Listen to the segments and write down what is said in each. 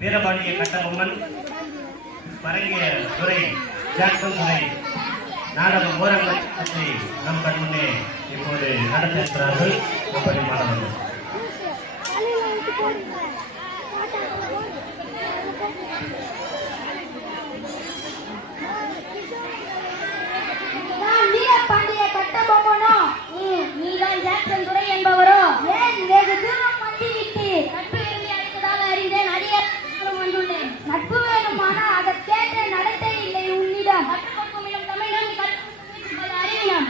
வீரபாண்டிய கட்டபொம்மன், பரங்கிய துறை, ஜாக்சன் துறை நாடகம் ஓரங்கள் பற்றி நம் கண்முன்னே இப்போது நடத்திருக்கிறார்கள். அப்படி மாணவர்கள் வீரபாண்டிய கட்டபொம்மனோ நீதான் ஜாக்சன் துறை என்பவரோ? ஏன் வெகு தூரம் வந்துவிட்டு நட்பு விரும்பி அழைத்ததாக அறிந்தேன். அடியாரும் வந்துள்ளேன். நட்பு வேணுமானா அதற்கேற்ற நடத்தை இல்லை உன்னிடம். கற்றுக்கொடுக்கும் இடம் தமிழம், அறிவினம்.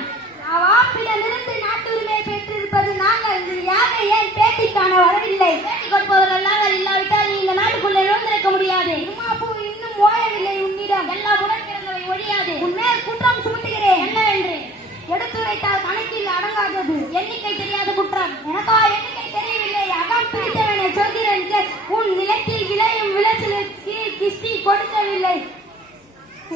வாப்பிடமிருந்து நாட்டு உரிமை பெற்றிருப்பது நாங்கள். யாரை ஏன் பேட்டி காண வரவில்லை? பேட்டி கொடுப்பவர்கள் நாங்கள் இல்லாவிட்டால் நீ இந்த நாட்டுக்குள்ளே நுழைந்திருக்க முடியாது. உமாப்பு இன்னும் ஓயவில்லை உன்னிடம். எல்லாம் உடன் பிறந்தவை ஒழியாது. உன்மேல் குற்றம் சுமத்துகிறேன். என்னவென்று எடுத்துரைத்தால் கணக்கில் அடங்காதது. எண்ணிக்கை தெரியாத குற்றம். எனக்கா எண்ணிக்கை தெரியவில்லை. அகம் பிடித்தவனை சொல்கிறேன். உன் நிலத்தில் விளையும் விளைச்சலுக்கு கிஸ்தி கொடுக்கவில்லை.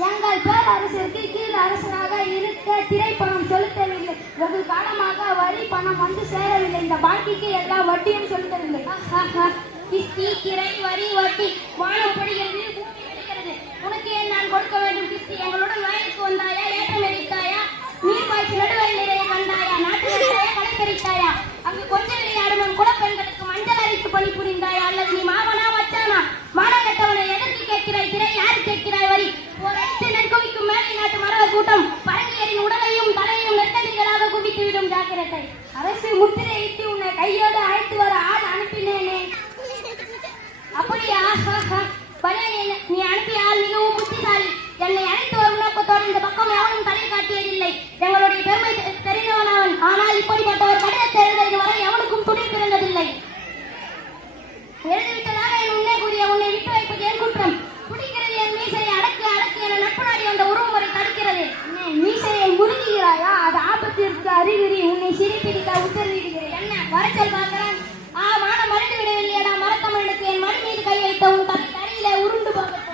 எங்கள் பேரரசிற்கு கீழ் அரசராக இருக்க திரைப்பணம் செலுத்தவில்லை. வெகு காலமாக வரி பணம் வந்து சேரவில்லை. இந்த பாக்கிக்கு எல்லாம் வட்டியும் செலுத்தவில்லை. கிஸ்தி, கிரை, வரி, வட்டி. வானம் படுகிறது, பூமி வெடிக்கிறது. உனக்கு ஏன் நான் கொடுக்க வேண்டும் கிஸ்தி? எங்களுடன் வயலுக்கு வந்தாயா? ஏற்றம் எரித்தாயா? நீர் பாய்ச்சி நடுவரை நிறைய கண்டாயா? நாட்டு நட்டாயா? கடைப்பிடித்தாயா? அங்கு கொஞ்சம் விளையாடும் குலப்பெண்களுக்கு மஞ்சள் அரித்து பணி புரிந்தாயா? அல்லது நீ மாமனா மச்சானா? மானங்கட்டவனை எதற்கு கேட்கிறாய் கிரை? யாரு கேட்கிறாய் வரி? ஒரு அடித்து நெற்குவிக்கும் மேலை நாட்டு மரவ கூட்டம் பரங்கியரின் உடலையும் தலையையும் நெற்கடிகளாக குவித்துவிடும். ஜாக்கிரதை. அரசு முத்திரையிட்டு உன்னை கையோடு அழைத்து வர ஆள் அனுப்பினேனே. அப்படியா? நீ அனுப்பிய ஆள் மிகவும் புத்திசாலி. என்னை அழைத்து வரும் நோக்கத்தோடு இந்த பக்கம் எவனும் தலை காட்டியதில்லை. எங்களுடைய பெருமை தெரிந்தவன் அவன். ஆனால் இப்படிப்பட்டவர் கடிதத்தை எழுத இதுவரை எவனுக்கும் துணி பிறந்ததில்லை. எழுதிவிட்டதாக என் உன்னே கூறிய உன்னை விட்டு வைப்பது என் குற்றம். குடிக்கிறது என் மீசையை அடக்கு அடக்கு என நட்புநாடி அந்த உறவுமுறை தடுக்கிறது. மீசையை முறுங்குகிறாயா? அது ஆபத்திற்கு அறிகுறி. உன்னை சிரிப்பிடிக்க உத்தரவிடுகிறேன். என்ன வரைச்சல் பார்க்கிறேன்? மானம் மறைந்து விடவில்லையடா மரத்தமிழுக்கு. என் மடி மீது கை வைத்த உன் தலை தரையிலே உருண்டு போகட்டும்.